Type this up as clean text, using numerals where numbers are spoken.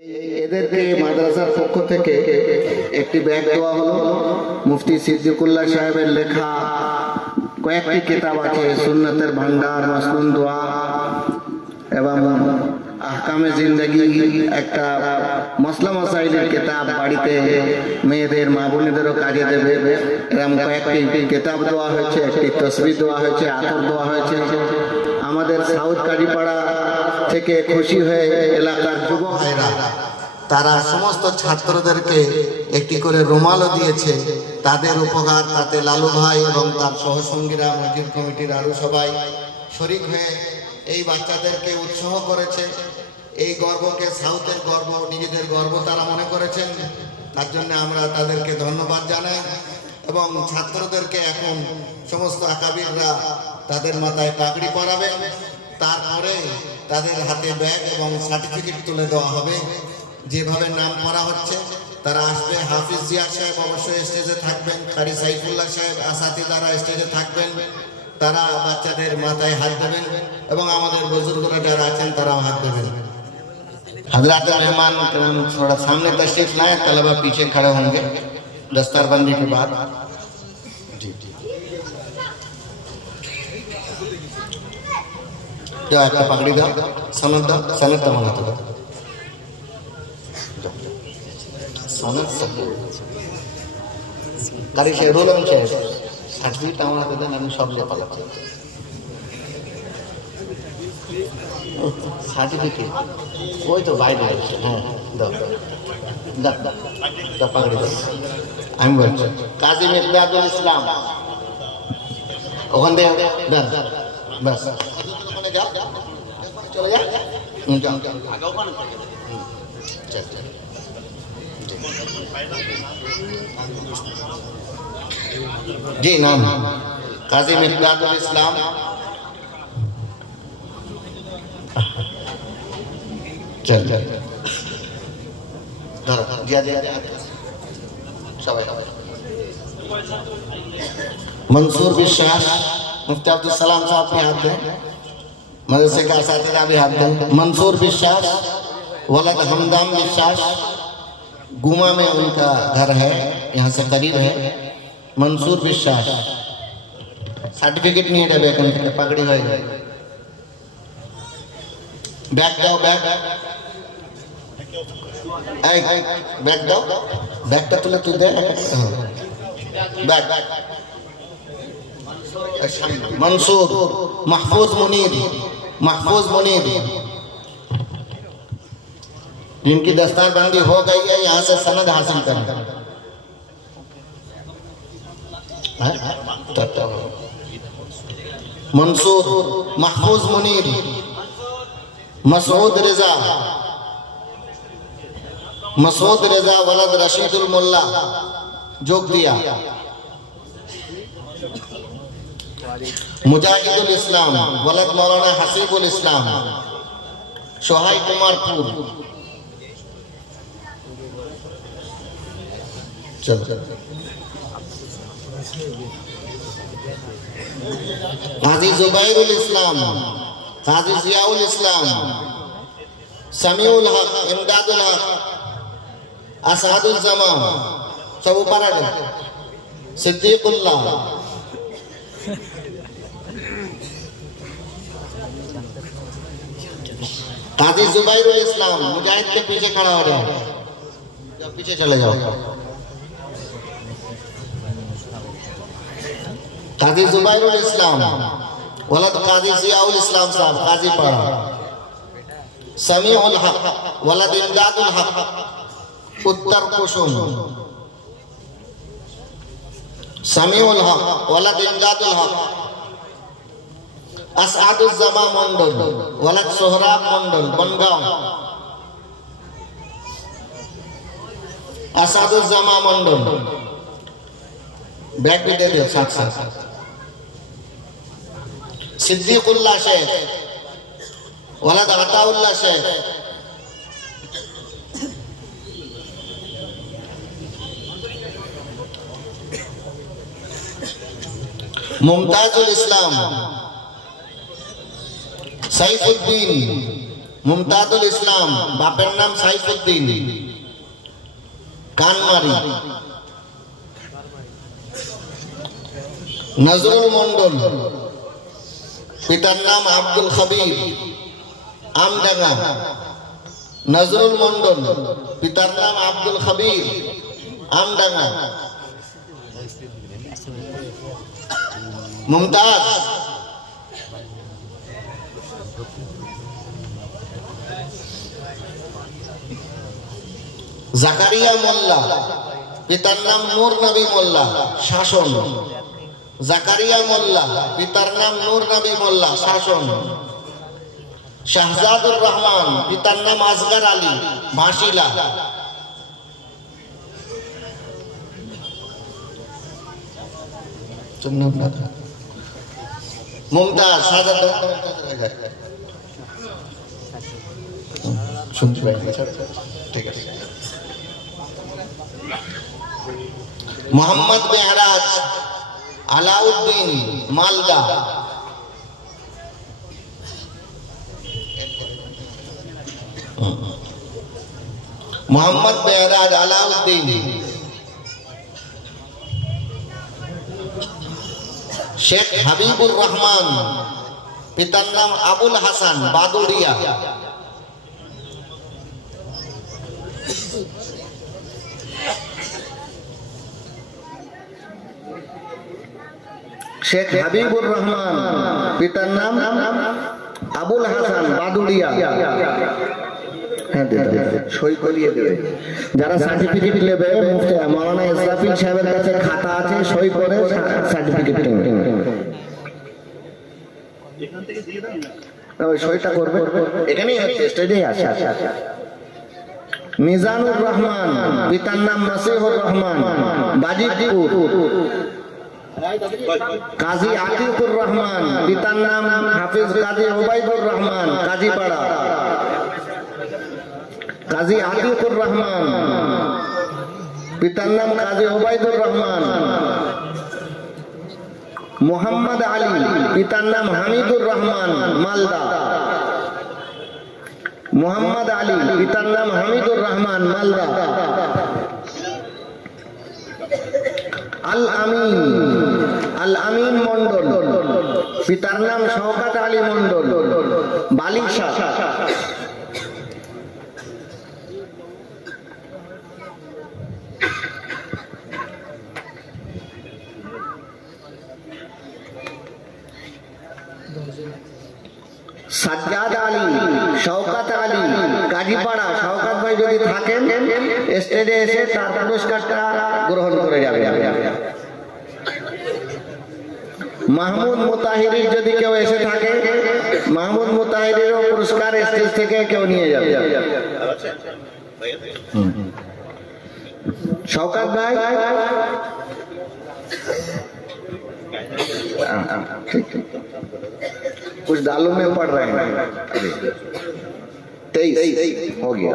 এদেরকে মাদ্রাসার পক্ষ থেকে একটি ব্যাগ দেওয়া হলো। মুফতি সিদ্দিকুল্লাহ সাহেবের লেখা কয়েকটি কিতাব আছে, সুন্নতের ভান্ডার, মাসনুন দোয়া এবং আহকামে জিন্দেগি, একটা মসলা মসাইলের কিতাব, বাড়িতে মেয়েদের মা বোনেদেরও কাজে দেবে, এরকম কয়েকটি কিতাব দেওয়া হয়েছে, একটি তসবিহ দেওয়া হয়েছে, আতর দেওয়া হয়েছে। আমাদের সাউথ কাজীপাড়া থেকে খুশি হয়ে এলাকার যুবক ভাইরা তারা সমস্ত ছাত্রদেরকে একটি করে রুমালও দিয়েছে। তাদের উপহার তাতে লালু ভাই এবং তার সহসঙ্গীরা, মসজিদ কমিটির আরো সবাই শরিক হয়ে এই বাচ্চাদেরকে উৎসাহ করেছে। এই গর্বকে সাউথের গর্ব, নিজেদের গর্ব তারা মনে করেছেন। তার জন্য আমরা তাদেরকে ধন্যবাদ জানাই এবং ছাত্রদেরকে এখন সমস্ত আকাবিররা তাদের মাথায় পাগড়ি পরাবেন, তারপরে তাদের হাতে ব্যাগ এবং সার্টিফিকেট তুলে দেওয়া হবে। যেভাবে নাম করা হচ্ছে তারা আসবে। হাফিজ জিয়া সাহেব অবশ্যই স্টেজে থাকবেন, কারি সাইফুল্লাহ সাহেব, আসাতিদারা স্টেজে থাকবেন। তারা বাচ্চাদের মাথায় হাত দেবেন এবং আমাদের বুজুর্গরা যারা আছেন তারাও হাত দেবেন। हजरात मेहमान थोड़ा सामने तशरीफ लाए, तलबा पीछे खड़े होंगे दस्तारबंदी के बाद। जी जो आपका पकड़ी दा सनद मांगा था सनद कारी शेरुल এবং শেষ সার্টিফিকেট আমাকে দেন, আমি সব লেখা লাগছে সার্টিফিকেট ওই তো বাইরে আছে। হ্যাঁ দাও দাও দাও পাগড়ি দাও। আমি বলছি কাজী মিকদাদুল ইসলাম ওখান থেকে দেন, ব্যাস ওখানে যাও, চলে যাও, আগে ওখানে চল চল। जी नाम काजी मिकदादुल इस्लाम। चल चल धरो दिया दिया सबाई मंसूर विश्वास, मुफ्ती अब्दुल सलाम साहब भी हाथ दें, मदरसे का असातिज़ा भी हाथ दें। मंसूर विश्वास वलद हमदाम विश्वास, गुमा में उनका घर है, यहाँ से करीब है। मंसूर विश्वास সার্টিফিকেট নিয়ে যাবে এখান থেকে, পাগড়ি হয়ে যাবে। ব্যাগ দাও, ব্যাগ এই ব্যাগ দাও, ব্যাগটা তুলে তুই দে ব্যাগ। मंसूर महफूज मुनीर जिनकी दस्तारबंदी हो गई है, यहाँ से सनद हासिल करें। मंसूर महफूज मुनीर, मसूद रेजा वलद रशीदुल मुल्ला जोग दिया। मुजाहिदुल इस्लाम वलद मौलाना हसीबुल इस्लाम सोहाई कुमारपुर। चलो काजी जुबैरुल इस्लाम, काजी जियाउल इस्लाम, समीउल हक, इमदादुल हक, असहादुल जमा, सब ऊपर आ गए। सिद्दीकुल्लाह, काजी जुबैरुल इस्लाम मुजाहिद के पीछे खड़ा हो जाओ, पीछे चले जाओ। काजी जुबैरुल इस्लाम वलद काजी जियाउल इस्लाम साहब काजी पाड़ा। समीउल हक वलद इमदादुल हक उत्तर कुसुम। समीउल हक वलद इमदादुल हक असआदुल जमा मंडल वलद सोहराब मंडल बनगांव। असआदुल जमा मंडल बैग भी दे दो साथ साथ। सिद्दीकुल्लाह शेख वलद अताउल्लाह शेख। मुमताजुल इस्लाम सैफुद्दीन মুমতাজুল ইসলাম, বাপের নাম সাইফুদ্দিন, কানমারি। নজরুল মন্ডল, পিতার নাম আব্দুল খবির, আমডাঙ্গা। নজরুল মন্ডল, পিতার নাম আব্দুল খবির, আমডাঙ্গা। মুমতাজ, জাকারিয়া মোল্লা, পিতার নাম নূর নবী মোল্লা, শাসন। জাকারিয়া মোল্লা, পিতার নাম নূর নবী মোল্লা, শাসন। শাহজাদুর রহমান, পিতার নাম আসগর আলী, ভাসিলা। মুমতাজ, ঠিক আছে। মোহাম্মদ মেহরাজ, আলাউদ্দিন, মালদা। মোহাম্মদ মেহরাজ, আলাউদ্দিন। শেখ হাবিবুর রহমান, পিতার নাম আবুল হাসান, বাদুড়িয়া। শেখ হাবিবুর রহমান, পিতার নাম আবুল হাসান, বাদুড়িয়া। সই করিয়ে দেবে। যারা সার্টিফিকেট নেবে, মাওলানা ইসরাফিল সাহেবের কাছে খাতা আছে, সই করে সার্টিফিকেট নেবে। সইটা করবে, এখানেই হচ্ছে, স্টেজেই আছে। মিজানুর রহমান, পিতার নাম নাসিহুর রহমান, বাজিতপুর। কাজী আতিকুর রহমান, পিতার নাম হাফিজ কাজী ওবাইদুর রহমান, কাজীপাড়া। কাজী আতিকুর রহমান, পিতার নাম কাজী ওবাইদুর রহমান। মোহাম্মদ আলী, পিতার নাম হামিদুর রহমান, মালদা। মোহাম্মদ আলী, পিতার নাম হামিদুর রহমান, মালদা। আল আমিন, আল আমিন মন্ডল, পিতার নাম শওকত আলী মন্ডল, বালিশা। সাজ্জাদ আলী, শওকত আলী, কাজীপাড়া। শওকত ভাই যদি থাকেন স্টেজে এসে তার পুরস্কারটা গ্রহণ করে যাবে। মাহমুদ মুতাহিরি যদি কেউ এসে থাকে, মাহমুদ মুতাহিরিরও পুরস্কার স্টেজ থেকে কেউ নিয়ে যাবে। শওকত ভাই, ठीक कुछ दालों में पड़ रहे हैं। 23 हो गया।